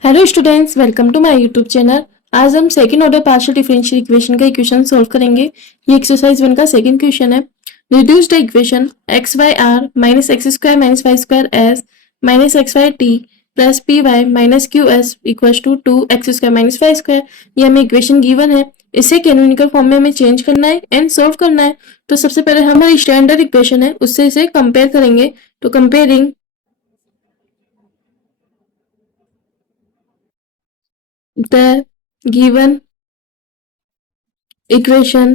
Hello students, welcome to my YouTube channel. आज हम second order partial differential equation का equation solve करेंगे। ये एक्सरसाइज 1 का सेकंड क्वेश्चन है। Reduce the equation x y r minus x square minus y square s minus x y t plus p y minus q s equal to x square minus y square. ये हमें equation given है, इसे canonical form में हमें change करना है and solve करना है। तो सबसे पहले हमारी स्टैंडर्ड इक्वेशन है, उससे इसे कंपेयर करेंगे। तो comparing the given equation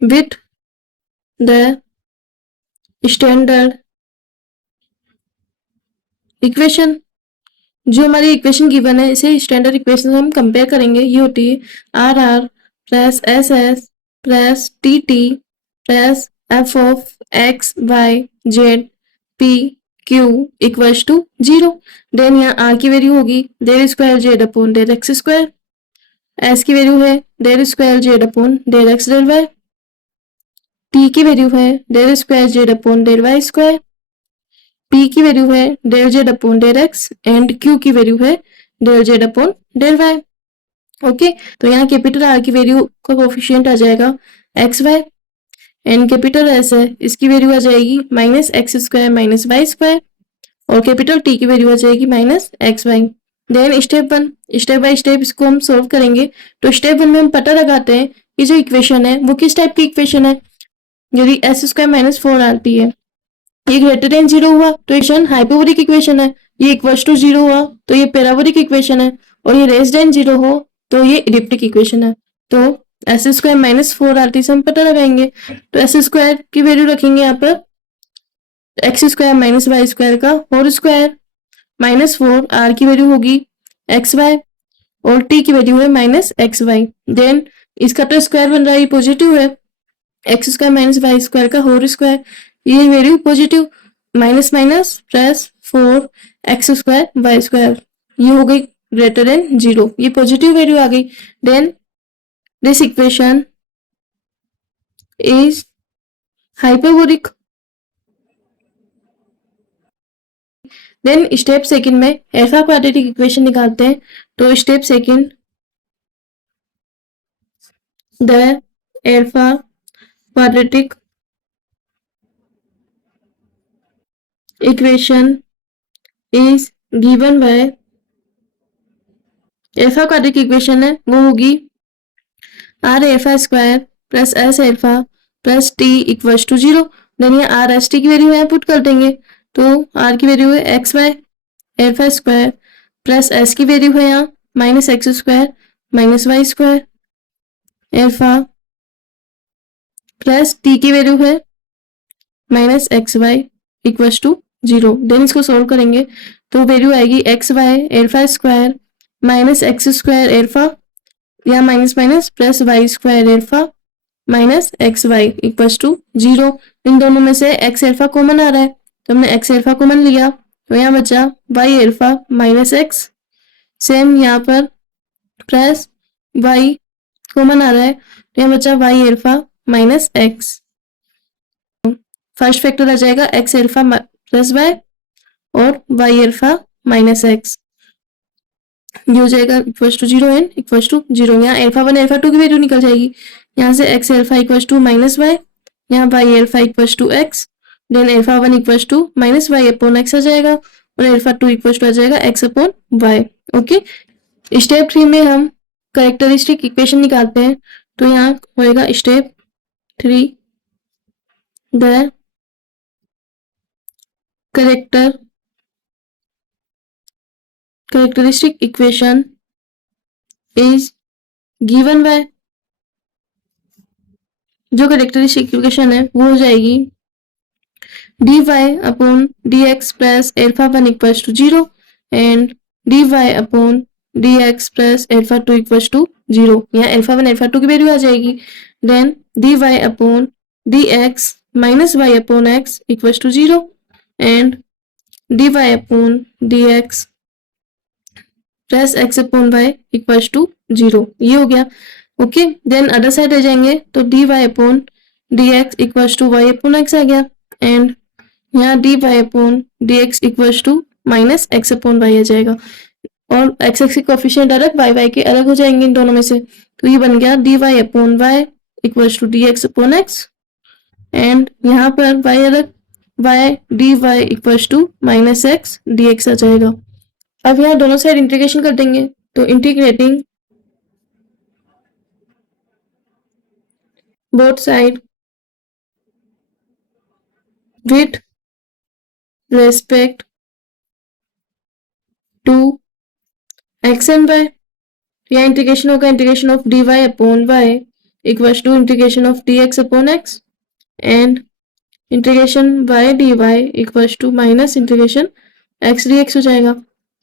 with the standard equation. जो हमारी इक्वेशन गिवन है इसे स्टैंडर्ड इक्वेशन से हम कंपेयर करेंगे। ये होती है r r plus s s plus t t plus f of x y z p q equals to 0। Then यहाँ आर की वैल्यू होगी del square z upon del x square, s की वैल्यू है del square z upon del x del y, t की value है del square z upon del y square, p की value है del z upon del x and Q की value है del z upon del y. Okay, तो यहाँ capital r की value का कोफिशिएंट आ जाएगा x y and capital s है, इसकी वैल्यू आ जाएगी minus x square minus y square और कैपिटल टी की वैल्यू आ जाएगी minus x y. Then step 1, step by step इसको हम सोल्व करेंगे। तो स्टेप 1 में हम पता लगाते हैं कि जो इक्वेशन है वो किस टाइप की इक्वेशन है। यदि एस स्क्वायर माइनस 4 आती है, ये ग्रेटर देन 0 हुआ तो इक्वेशन हाइपरबोलिक इक्वेशन है। ये इक्वल्स टू 0 हुआ तो ये पैराबोलिक इक्वेशन है और ये लेस देन 0 हो तो ये इलिप्टिक इक्वेशन है। तो एस स्क्वायर माइनस 4 आरटी से हम पता लगाएंगे। तो एस स्क्वायर की वैल्यू रखेंगे यहाँ पर x square minus y square का होल स्क्वायर माइनस 4, आर की वैल्यू होगी एक्स वाई और टी की वैल्यू है माइनस एक्स वाई। देन इसका तो स्क्वायर बन रहा है, पॉजिटिव है, x square minus y square का होल स्क्वायर, ये value positive, minus minus plus 4 x square y square, ये हो गई ग्रेटर देन 0, ये पॉजिटिव वैल्यू आ गई। Then this equation is hyperbolic. Then step second में एल्फा क्वाड्रेटिक इक्वेशन निकालते हैं। तो step second, the alpha quadratic equation is given by, alpha quadratic equation है वो होगी r alpha square plus s alpha plus t equals to 0। Then ये r s t की value यहाँ पुट कर देंगे। तो आर की वैल्यू है x y alpha square plus s की वैल्यू है यहाँ minus x square minus y square alpha plus t की वैल्यू है minus x y equals to 0। Then इसको सोल्व करेंगे तो वैल्यू आएगी x y alpha square minus x square alpha या minus minus plus y square alpha minus x y equals to 0। इन दोनों में से एक्स एल्फा कॉमन आ रहा है तो हमने एक्स एल्फा कॉमन लिया तो यहाँ बचा y alpha minus x. Same यहाँ पर प्लस वाई कॉमन आ रहा है तो यहाँ बचा y alpha minus x. First factor आ जाएगा एक्स एल्फा प्लस वाई और वाई एल्फा माइनस एक्स, ये हो जाएगा equals to 0 and equals to 0। यहाँ एल्फा 1 एल्फा 2 की वैल्यू निकल जाएगी। यहाँ से x alpha equals to minus y, यहाँ y alpha equals to x, then alpha 1 equals to minus y upon x आ जाएगा और एल्फा 2 इक्वल्स टू आ जाएगा x upon y. Okay, step 3 में हम कैरेक्टरिस्टिक इक्वेशन निकालते हैं। तो यहाँ होएगा step 3, the characteristic equation is given by, जो कैरेक्टरिस्टिक इक्वेशन है वो हो जाएगी dy upon dx plus alpha 1 equals to 0 and dy upon dx plus alpha 2 equals to 0। यहाँ एल्फा 1 एल्फा 2 की वैल्यू आ जाएगी। Then dy upon dx minus y upon x equals to 0 and dy upon dx plus x upon y equals to 0, ये हो गया। Okay, then other side आ जाएंगे तो dy upon dx equals to y upon x आ गया and यहाँ dy upon dx equals to minus x upon y आ जाएगा। और एक्स एक्स के कोफिशिएंट अलग, वाई वाई के अलग हो जाएंगे इन दोनों में से। तो ये बन गया d y upon y equals to d x upon x, and यहाँ पर वाई अलग, y d y equals to minus x d x आ जाएगा। अब यहाँ दोनों साइड इंटीग्रेशन कर देंगे, तो integrating both side with respect to x and y. यहाँ इंटीग्रेशन होगा integration of d y upon y equals to integration of d x upon x, and integration y d y equals to minus integration x d x हो जाएगा।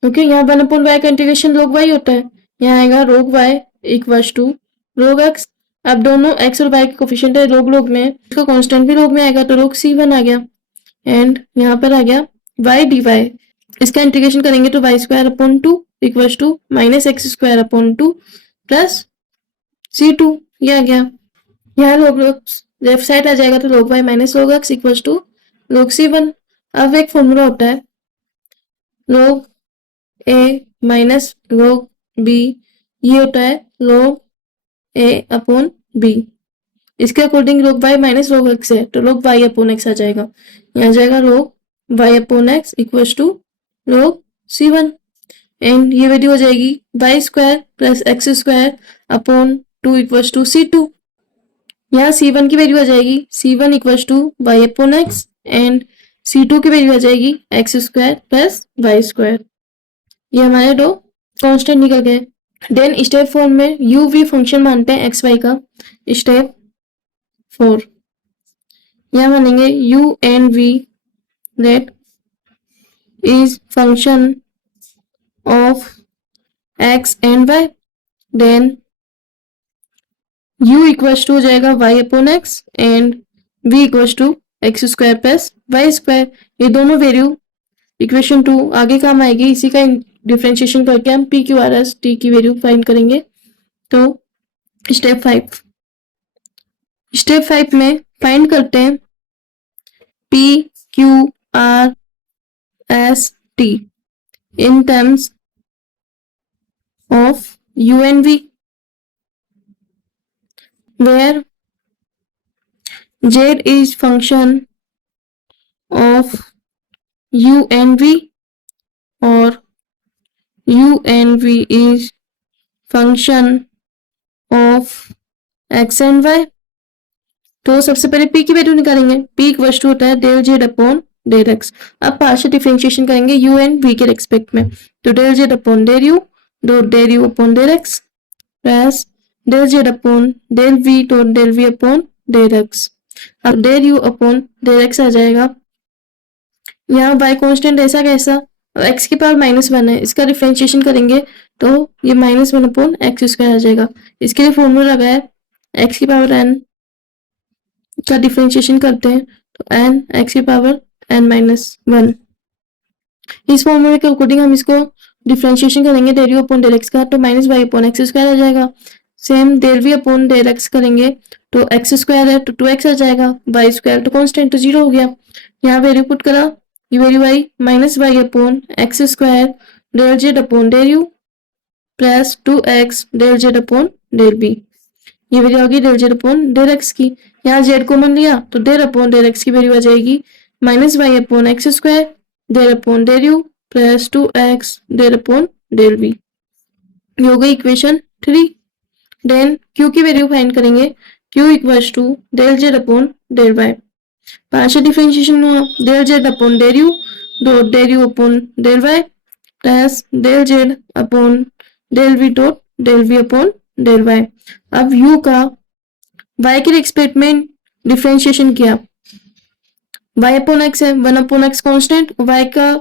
Okay, यहाँ one upon y का integration log y होता है, यहाँ आएगा log y equals to log x. अब दोनों एक्स और वाई के कोफिशिएंट है log log में, इसका कांस्टेंट भी log में आएगा तो log c1 आ गया, एंड यहाँ पर आ गया वाई डी वाई। इसका इंटीग्रेशन करेंगे तो y square upon two equals to minus x square upon two plus c2, ये आ गया। यहाँ log लेफ्ट साइड आ जाएगा तो log y minus log x equals to log c1। अब एक फॉर्मूला होता है log a minus log b, ये होता है log a अपॉन b। इसके according log y minus log x है तो log y अपॉन x आ जाएगा, यहाँ जाएगा log y upon x equals to log c1, and ये वैल्यू हो जाएगी y square plus x square upon two equals to c2। यहाँ c1 की वैल्यू आ जाएगी c1 equals to y upon x, and c2 की वैल्यू आ जाएगी x square plus y square. ये हमारे दो कांस्टेंट निकल गए। देन स्टेप 4 में u v फंक्शन मानते हैं एक्स वाई का। स्टेप 4 यहाँ मानेंगे u and v that is function of x and y. Then u equals to हो जाएगा y upon x and v equals to x square plus y square. ये दोनों value equation 2 आगे काम आएगी, इसी का डिफरेंशिएशन करके हम p Q r S t की वैल्यू फाइंड करेंगे। तो स्टेप 5 में फाइंड करते हैं p q r s t in terms of u and v, where z is function of u and v or u and v is function of x and y। तो सबसे पहले p की value निकालेंगे, p equals to होता है del z upon del x. अब partial differentiation करेंगे u and v के रेस्पेक्ट में, तो del z upon del u dot del u upon del x plus del z upon del v dot del v upon del x. अब del u upon del x आ जाएगा, यहाँ y constant ऐसा कैसा, x की power -1 है, इसका differentiation करेंगे तो ये -1 अपॉन एक्स स्क्वायर आ जाएगा। इसके लिए फॉर्मूला लगा है x की पावर n का डिफरेंशिएशन करते हैं तो n x की पावर n-1। इस फॉर्मूले के अकॉर्डिंग हम इसको डिफरेंशिएशन करेंगे del u upon del x का तो minus y upon x square आ जाएगा। Same del v upon del x करेंगे तो एक्स स्क्वायर है तो 2x आ जाएगा, वाई स्क्वायर तो कांस्टेंट तो 0 हो गया। यहाँ वैल्यू पुट करा, ये वैल्यू आई minus y upon x square del z upon del u plus 2x del z upon del b. ये वैल्यू आ गई del z upon del x की, यहाँ जेड कॉमन लिया तो डेल अपॉन डेल एक्स की वैल्यू आ जाएगी minus y upon x square del upon del u plus 2x del upon del b. ये हो गई इक्वेशन 3। देन q की वैल्यू फाइंड करेंगे, q equals to del z upon del y. Partial differentiation हुआ del z upon del u dot del u upon del y plus del z upon del v dot del v upon del y. अब u का y के respect में differentiation किया, y upon x है, 1 upon x constant, y का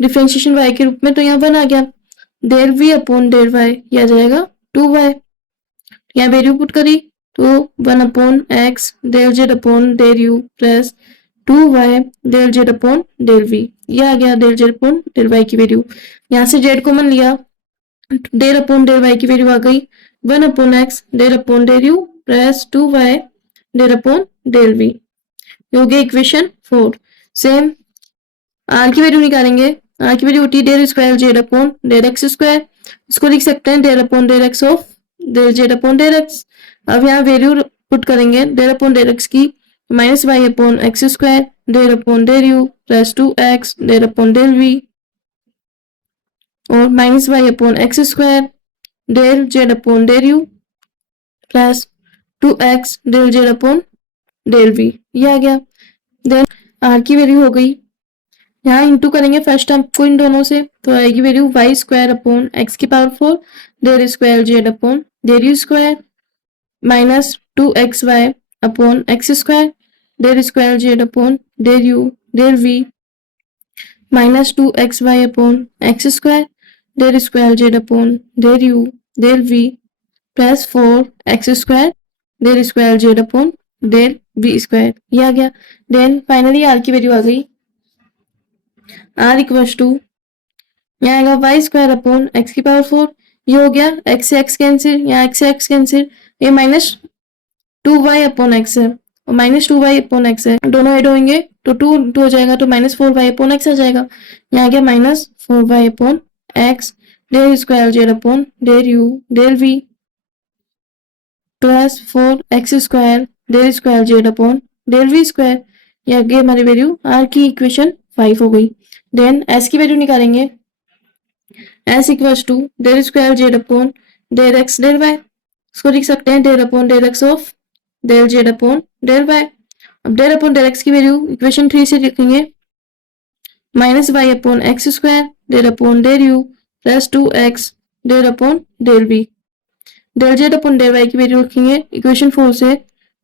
differentiation y के रूप में तो यहाँ 1 आ गया, del v upon del Y यह आ जाएगा 2y। यहाँ वैल्यू पुट करी तो 1 upon x del z upon del u plus 2y del z upon del v, यह आ गया del z upon del y की वैल्यू। यहाँ से जेड कॉमन लिया, डेल अपॉन डेल वाई की वैल्यू आ गई 1 upon x del upon del u plus 2y del upon del v. हो गया इक्वेशन 4। सेम आर की वैल्यू निकालेंगे, आर की वैल्यू होती है del square z upon del x square, इसको लिख सकते हैं del upon del x of del z upon del x. अब यहाँ वैल्यू पुट करेंगे डेल अपॉन डेल एक्स की, minus y upon x square del upon del u plus 2x del upon del v, और minus y upon x square del z upon del u plus 2x del z upon del v, ये आ गया। Then are की value हो गई, यहाँ into करेंगे first term को इन दोनों से, तो आएगी value y square upon x की power 4 del square z upon del u square minus 2xy upon x square del square z upon del u del v minus 2xy upon x square del square z upon del u del v plus 4x square del square z upon del v square, ये आ गया। Then finally r की value आ गई, r equals to यहाँ आएगा Y square upon x की power 4, ये हो गया एक्स से एक्स कैंसिल, यहाँ एक्स से एक्स कैंसिल, ये माइनस 2y अपॉन एक्स है और माइनस 2y अपॉन एक्स है, दोनों ऐड होंगे तो 2 हो जाएगा, तो माइनस 4y अपॉन एक्स आ जाएगा। यहाँ आ गया minus 4y upon x del square z upon del u del v plus 4x square del square z upon del v square, ये आगे हमारी वैल्यू आर की इक्वेशन 5 हो गई। देन एस की वैल्यू निकालेंगे, s equals to del square z upon del x del y, इसको लिख सकते हैं del upon del x of del z upon del y. अब डेल अपॉन डेल एक्स की वैल्यू इक्वेशन 3 से लिखेंगे, minus y upon x square del upon del u plus 2x del upon del v, del z upon del y की value लिखेंगे equation 4 से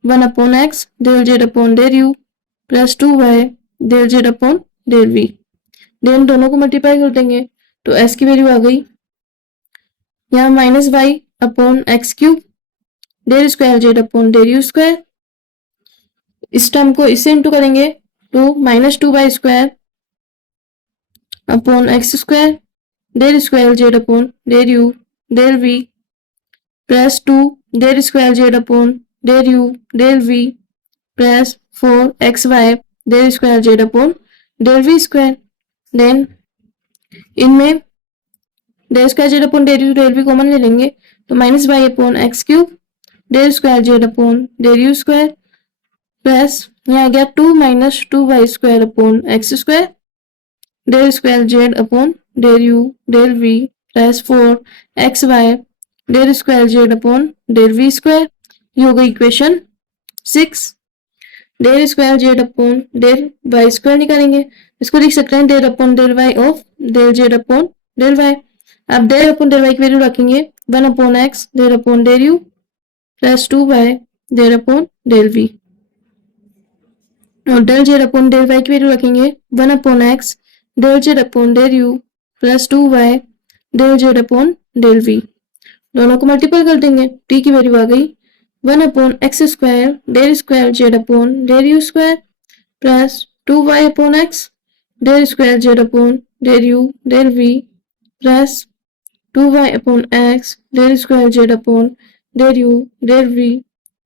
1 upon x del z upon del u plus 2y del z upon del v. Then दोनों को multiply कर देंगे तो s की value आ गई, यहाँ minus y upon x cube del square z upon del u square, इस टर्म को इससे इंटू करेंगे तो minus 2y square upon x square del square z upon del u del v plus 2 del square z upon del u del v plus 4xy del square z upon del v square. Then इनमें del square z upon del u del v common ले लेंगे तो minus y upon x cube del square z upon del u square plus यहाँ आ गया 2 minus 2y square upon x square del square z upon del u del v plus 4xy del square z upon del v square, ये हो गई equation 6। Del square z upon del y square निकालेंगे, इसको लिख सकते हैं del upon del y of del z upon del y. अब del upon del y की वैल्यू रखेंगे 1 upon x del upon del u plus 2y del upon del v, और del z upon del y की value रखेंगे 1 upon x del z upon del u plus 2y del z upon del v, दोनों को multiple कर देंगे, t की value आ गई 1 upon x square del square z upon del u square plus 2y upon x del square z upon del u del v plus 2y upon x del square z upon del u del v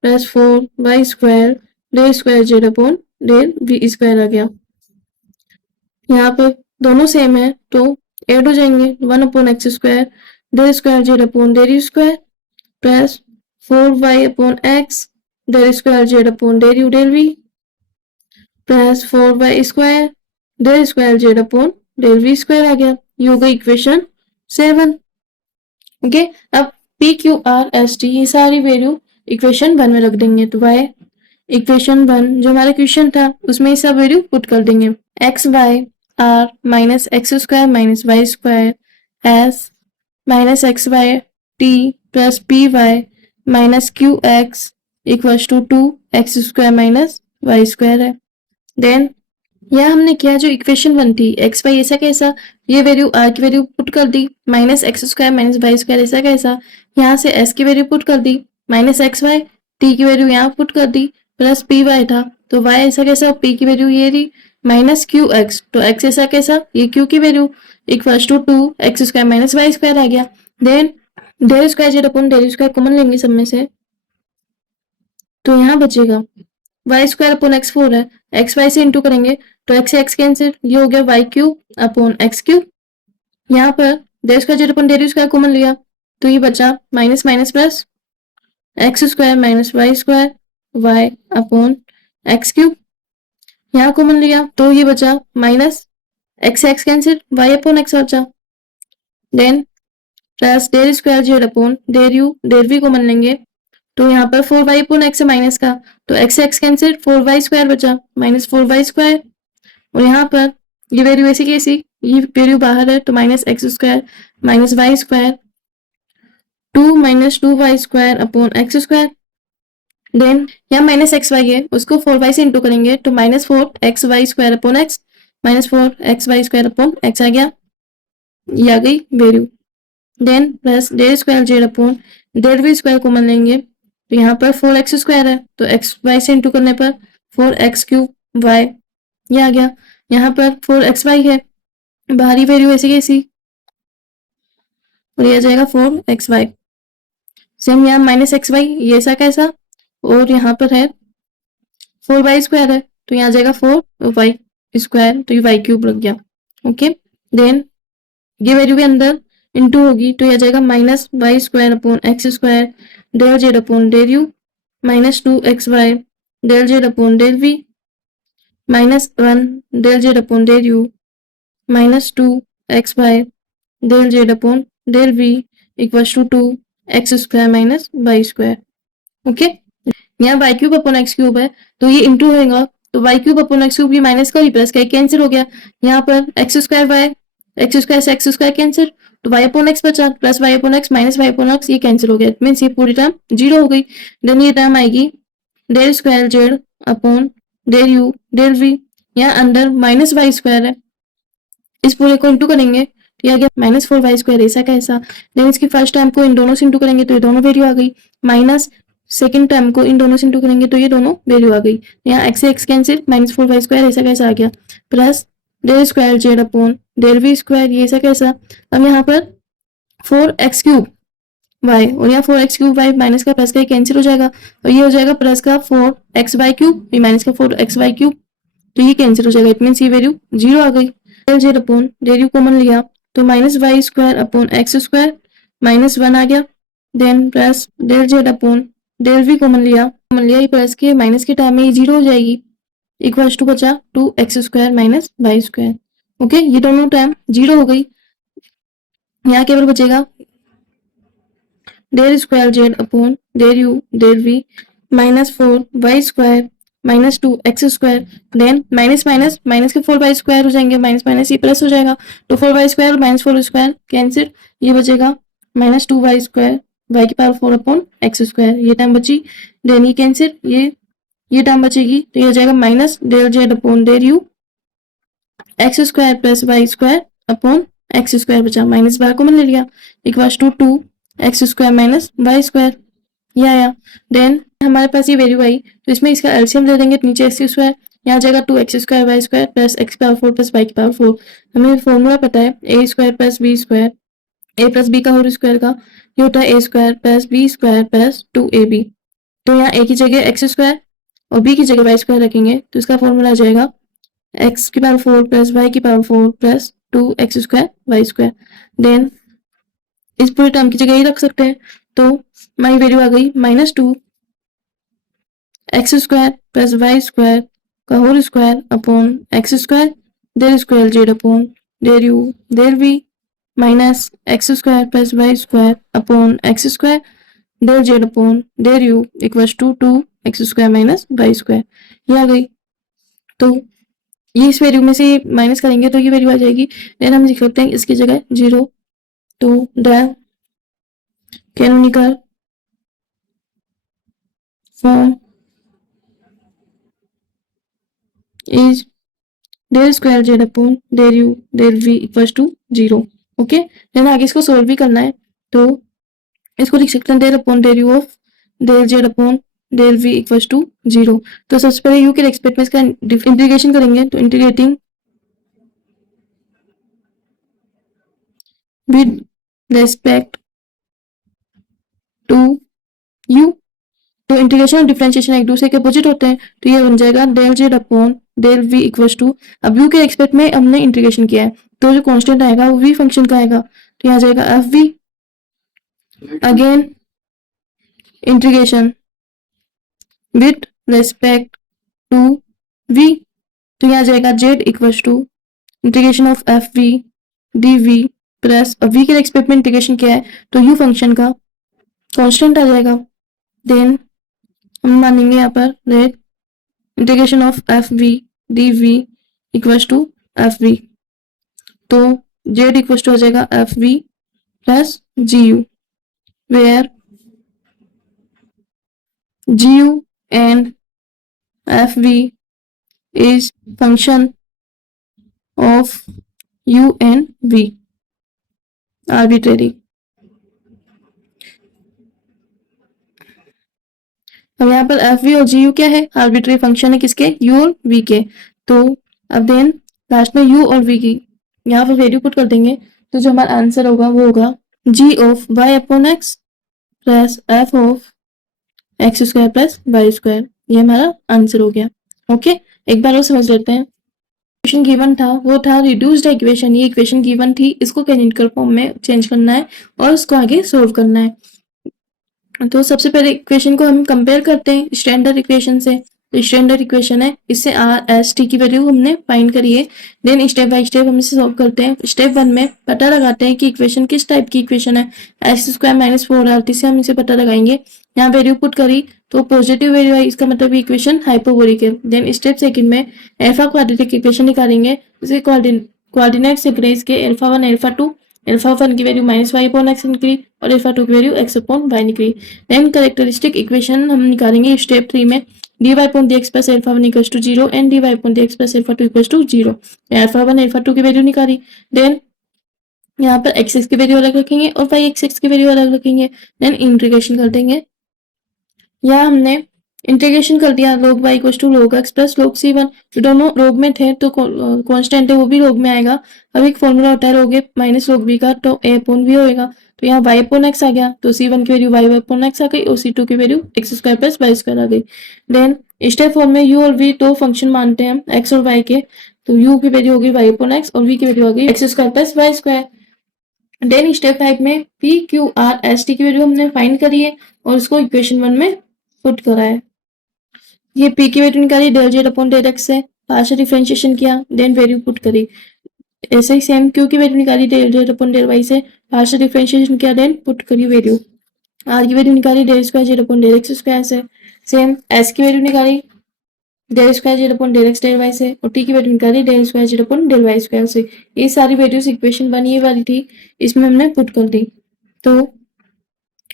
plus 4y square del square z upon del v square आ गया। यहाँ पर दोनों same है तो add हो जाएंगे, 1 upon x square del square z upon del u square plus 4y upon x del square z upon del u del v plus 4y square del square z upon del v square आ गया, ये हो गई equation 7। Okay, अब p q r s t ये सारी value equation 1 में रख देंगे, तो वाई इक्वेशन 1 जो हमारा क्वेश्चन था उसमें ये सब वैल्यू पुट कर देंगे, x y r minus x square minus y square s minus x y t plus p y minus q x equals to 2x square minus y square है। Then यहाँ हमने किया जो इक्वेशन 1 थी x Y ऐसा कैसा, ये value r की वैल्यू पुट कर दी minus x square minus y square ऐसा कैसा, यहाँ से एस की वैल्यू पुट कर दी माइनस एक्स वाई, टी की वैल्यू यहाँ पुट कर दी प्लस पी वाई था तो वाई ऐसा कैसा, पी की वैल्यू ये रही माइनस क्यू एक्स, तो एक्स ऐसा कैसा, ये क्यू की value equals to 2x square minus y square आ गया। Then del square z upon del square common लेंगे सब में से, तो यहाँ बचेगा वाई स्क्वायर अपॉन एक्स 4 है एक्स वाई से इंटू करेंगे तो एक्स एक्स कैंसिल, ये हो गया y cube upon x cube. यहाँ पर del square z upon derive square common लिया तो ये बचा minus minus plus x square minus y square y upon x cube. यहाँ कॉमन लिया तो ये बचा minus x x cancel, y upon x बचा। Then plus del square z upon del u, del v common लेंगे तो यहाँ पर 4y अपॉन एक्स है माइनस का, तो x x cancel, 4y square बचा माइनस 4y स्क्वायर। और यहाँ पर ये वैल्यू ऐसी की ऐसी, ये वैल्यू बाहर है तो minus x square minus y square 2 minus 2y square upon x square. Then यहाँ माइनस एक्स वाई है उसको 4y से इंटू करेंगे तो minus 4xy square upon x minus 4xy square upon x आ गया, ये आ गई value. Then plus del square z upon del v square common लेंगे तो यहाँ पर 4x स्क्वायर है तो एक्स वाई से इंटू करने पर 4x क्यूब वाई, ये आ गया। यहाँ पर 4xy है, बाहरी वैल्यू ऐसी कैसी और ये आ जाएगा 4xy। सेम यहाँ माइनस एक्स वाई, ये ऐसा कैसा, और यहाँ पर है 4y स्क्वायर है तो यहाँ आ जाएगा 4y स्क्वायर तो ये वाई क्यूब लग गया। ओके, देन ये वैल्यू भी अंदर इंटू होगी तो यह आ जाएगा minus y square upon x square del z upon del u minus 2xy del z upon del v minus 1 del z upon del u minus 2xy del z upon del v equals to 2x square minus y square. Okay, यहाँ y cube upon x cube है तो ये into होगा तो y cube upon x cube, ये minus का ही plus का कैंसिल हो गया। यहाँ पर x square y, x square से एक्स स्क्वायर कैंसिल तो वाई अपॉन एक्स बचा plus y upon x minus y upon x, ये कैंसिल हो गया, मीन्स ये पूरी टर्म जीरो हो गई। देन ये टर्म आएगी del square z upon del u del v, यहाँ अंदर माइनस वाई स्क्वायर है, इस पूरे को इंटू करेंगे तो ये आ गया माइनस 4y स्क्वायर, ऐसा कैसा। देन इसकी फर्स्ट टर्म को इन दोनों से इंटू करेंगे तो ये दोनों वैल्यू आ गई, माइनस सेकंड टर्म को इन दोनों से इंटू करेंगे तो ये दोनों वैल्यू आ गई। यहाँ एक्स से x cancel minus 4y square, ऐसा कैसा आ गया, plus del square z upon del v square, ये ऐसा कैसा। अब यहाँ पर 4x क्यूब वाई और यहाँ 4x क्यूब वाई माइनस का प्लस का कैंसिल हो जाएगा और ये हो जाएगा प्लस का 4xy क्यूब, ये माइनस का 4xy क्यूब, तो ये कैंसिल हो जाएगा, इट मीन्स ये वैल्यू जीरो आ गई। Del z upon del u common लिया तो minus y square upon x square minus 1 आ गया। Then plus del z upon del v common लिया ये प्लस के माइनस के टर्म में ये जीरो हो जाएगी, इक्वल्स टू बचा 2x square minus y square. Okay, ये दोनों टर्म जीरो हो गई, यहाँ केवल बचेगा del square z upon del u del v minus 4y square minus 2x square. Then minus minus minus के 4y स्क्वायर हो जाएंगे, माइनस माइनस ये प्लस हो जाएगा तो 4y square minus 4 square cancel, ये बचेगा माइनस 2y स्क्वायर वाई की पावर 4 अपॉन एक्स स्क्वायर, ये टर्म बची। देन ये कैंसिल, ये टर्म बचेगी तो ये हो जाएगा minus del z upon del u x square plus y square upon x square बचा, माइनस बार कॉमन ले लिया equals to 2x square minus y square, ये आया। देन हमारे पास ये वैल्यू आई तो इसमें इसका एलसीएम दे देंगे, नीचे एक्स स्क्वायर, यहाँ जाएगा 2x square y square plus x power 4 plus y की पावर 4। हमें फॉर्मूला पता है a square plus b square, a plus b का होल स्क्वायर का ये होता है a square plus b square plus 2ab। तो यहाँ ए की जगह एक्स स्क्वायर और बी की जगह वाई स्क्वायर रखेंगे तो इसका फॉर्मूला आ जाएगा एक्स की पावर 4 प्लस वाई की power 4 plus 2x square y square. Then इस पूरे टर्म की जगह ही रख सकते हैं तो हमारी वैल्यू आ गई minus 2x square plus y square का whole square upon x square del square z upon del u del v minus x square plus y square upon x square del z upon del u equals to 2x square minus y square, ये आ गई। तो ये इस value में से minus करेंगे तो ये वैल्यू आ जाएगी। देन हम लिख सकते हैं इसकी जगह जीरो, तो the canonical form is del square z upon del u del v equals to zero. Okay, then आगे इसको सोल्व भी करना है तो इसको लिख सकते हैं del upon del u of del z upon del v equals to zero. तो सबसे पहले यू के रेस्पेक्ट में इसका इंटीग्रेशन करेंगे तो integrating with respect to u तो इंटीग्रेशन और डिफरेंशिएशन एक दूसरे के अपोजिट होते हैं, तो ये बन जाएगा del z upon del v equal to, अब यू के रिस्पेक्ट में हमने इंटीग्रेशन किया है तो जो कांस्टेंट आएगा वो वी फंक्शन का आएगा, तो यहाँ जाएगा f v, again integration with respect to v, तो यहाँ जाएगा z equal to integration of f v d v plus v के रिस्पेक्ट में इंटीग्रेशन किया है तो यू फंक्शन का कांस्टेंट आ जाएगा। देन हम मानेंगे यहाँ पर let integration of f v d v equal to f v, तो जेड इक्वल टू आ जाएगा f v plus g u, where g u and F v is function of u and v arbitrary. अब यहाँ पर F we और जी you क्या है, arbitrary function है किसके, यू और वी के, तो अब देन लास्ट में यू और वी की यहाँ पर वैल्यू पुट कर देंगे, तो जो हमारा आंसर होगा वो होगा g of y upon x plus f of x square plus y square, ये हमारा आंसर हो गया। ओके, एक बार और समझ लेते हैं। इक्वेशन गिवन था वो था रिड्यूस्ड इक्वेशन, ये इक्वेशन गिवन थी, इसको कैनोनिकल फॉर्म में चेंज करना है और उसको आगे सोल्व करना है। तो सबसे पहले इक्वेशन को हम कंपेयर करते हैं स्टैंडर्ड इक्वेशन से, तो स्टैंडर्ड इक्वेशन है, इससे आर एस टी की वैल्यू हमने फाइंड करी है। देन स्टेप बाय स्टेप हम इसे सॉल्व करते हैं। स्टेप 1 में पता लगाते हैं कि इक्वेशन किस टाइप की इक्वेशन है, एक्स स्क्वायर माइनस 4r से हम इसे पता लगाएंगे। यहाँ वैल्यू पुट करी तो पॉजिटिव वैल्यू आई, इसका मतलब इक्वेशन हाइपोबोलिक है। देन स्टेप सेकंड में अल्फा क्वाड्रेटिक इक्वेशन निकालेंगे, इसे कोऑर्डिनेट से ग्रेस के अल्फा 1 अल्फा 2, अल्फा 1 की value minus y upon x निकली और अल्फा 2 की वैल्यू एक्स अपॉन वाई निकली। देन कैरेक्टरिस्टिक इक्वेशन हम निकालेंगे स्टेप 3 में, dy upon dx plus alpha 1 equals to 0 and dy upon dx plus alpha 2 equals to 0। alpha 1 alpha 2 की value निकाली, then यहाँ पर x की वैल्यू अलग रखेंगे और y की वैल्यू अलग रखेंगे, देन इंटीग्रेशन कर देंगे। यहाँ हमने इंटीग्रेशन कर दिया log y equal to log x plus log c1, दोनों log में थे तो कांस्टेंट है वो भी log में आएगा। अब एक फॉर्मूला होता है log a minus log b का, तो a अपॉन b होएगा, तो यहाँ y अपॉन x आ गया, तो c1 की वैल्यू y अपॉन x आ गई और c2 की value x square plus y square आ गई। देन स्टेप फॉर्म में u और v दो फंक्शन मानते हैं हम x और y के, तो u की वैल्यू होगी y अपॉन x और v की वैल्यू आ गई x square plus y square. Then step 5 में p q r s t की वैल्यू हमने फाइंड करी है और उसको इक्वेशन 1 में पुट करा है। ये p की वैल्यू निकाली del z upon del x से, पार्शियल डिफरेंशिएशन किया, देन वैल्यू पुट करी। ऐसे ही सेम q की वैल्यू निकाली del z upon del y से, पार्शियल डिफरेंशिएशन किया, देन पुट करी वैल्यू। r की वैल्यू निकाली del square z upon del x square से, सेम s की वैल्यू निकाली del square z upon del x del y से, और t की वैल्यू निकाली del square z upon del y square से। ये सारी वैल्यूज इक्वेशन 1 ये वाली थी, इसमें हमने पुट कर दी। तो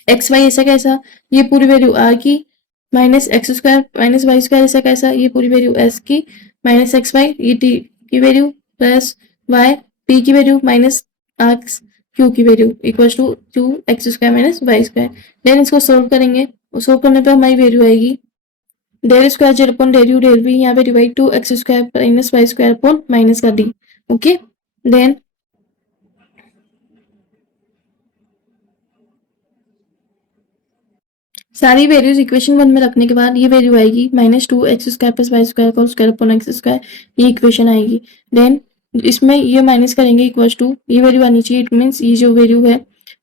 एक्स वाई ऐसा कैसा, ये पूरी वैल्यू r की minus x square minus y square ऐसा कैसा, ये पूरी वैल्यू s की माइनस एक्स वाई, ये t की वैल्यू प्लस y, p की वैल्यू माइनस एक्स, q की value equal to x square minus y square. Then इसको सोल्व करेंगे, सोल्व करने पे हमारी वैल्यू आएगी del square z upon del u del v, यहाँ पे divide to x square minus y square upon minus का डी। ओके, देन सारी वैल्यूज इक्वेशन 1 में रखने के बाद ये वैल्यू आएगी minus 2 x square plus y square का स्क्वायर अपॉन एक्स स्क्वायर, ये इक्वेशन आएगी। देन इसमें ये माइनस करेंगे इक्वल टू ये वैल्यू आनी चाहिए, इट मीन्स ये जो वैल्यू है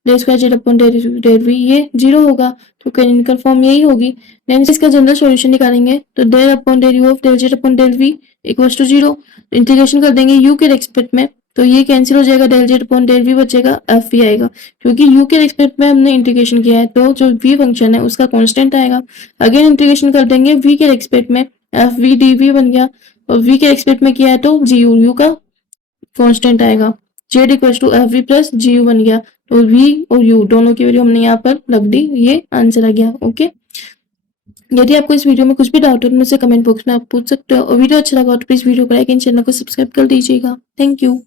del square z upon del v ये 0 होगा, तो कैनोनिकल फॉर्म यही होगी। देन इसका जनरल सॉल्यूशन निकालेंगे, तो del upon del u of del z upon del v equal to 0, integration कर देंगे यू के रेस्पेक्ट में, तो ये कैंसिल हो जाएगा, del z upon del v बचेगा, एफ वी आएगा, क्योंकि यू के रेस्पेक्ट में हमने इंटीग्रेशन किया है तो जो वी फंक्शन है उसका कांस्टेंट आएगा। अगेन इंटीग्रेशन कर देंगे वी के रेस्पेक्ट में, एफ वी डी वी बन गया, और वी के रेस्पेक्ट में किया है तो जी यू, यू का कांस्टेंट आएगा, z equal to f v plus g u बन गया, तो वी और यू दोनों की वैल्यू हमने यहाँ पर रख दी, ये आंसर आ गया। ओके, यदि आपको इस वीडियो में कुछ भी डाउट हो तो मुझसे कमेंट बॉक्स में आप पूछ सकते हो, और वीडियो अच्छा लगा तो प्लीज वीडियो को लाइक एंड चैनल को सब्सक्राइब कर दीजिएगा। Thank you.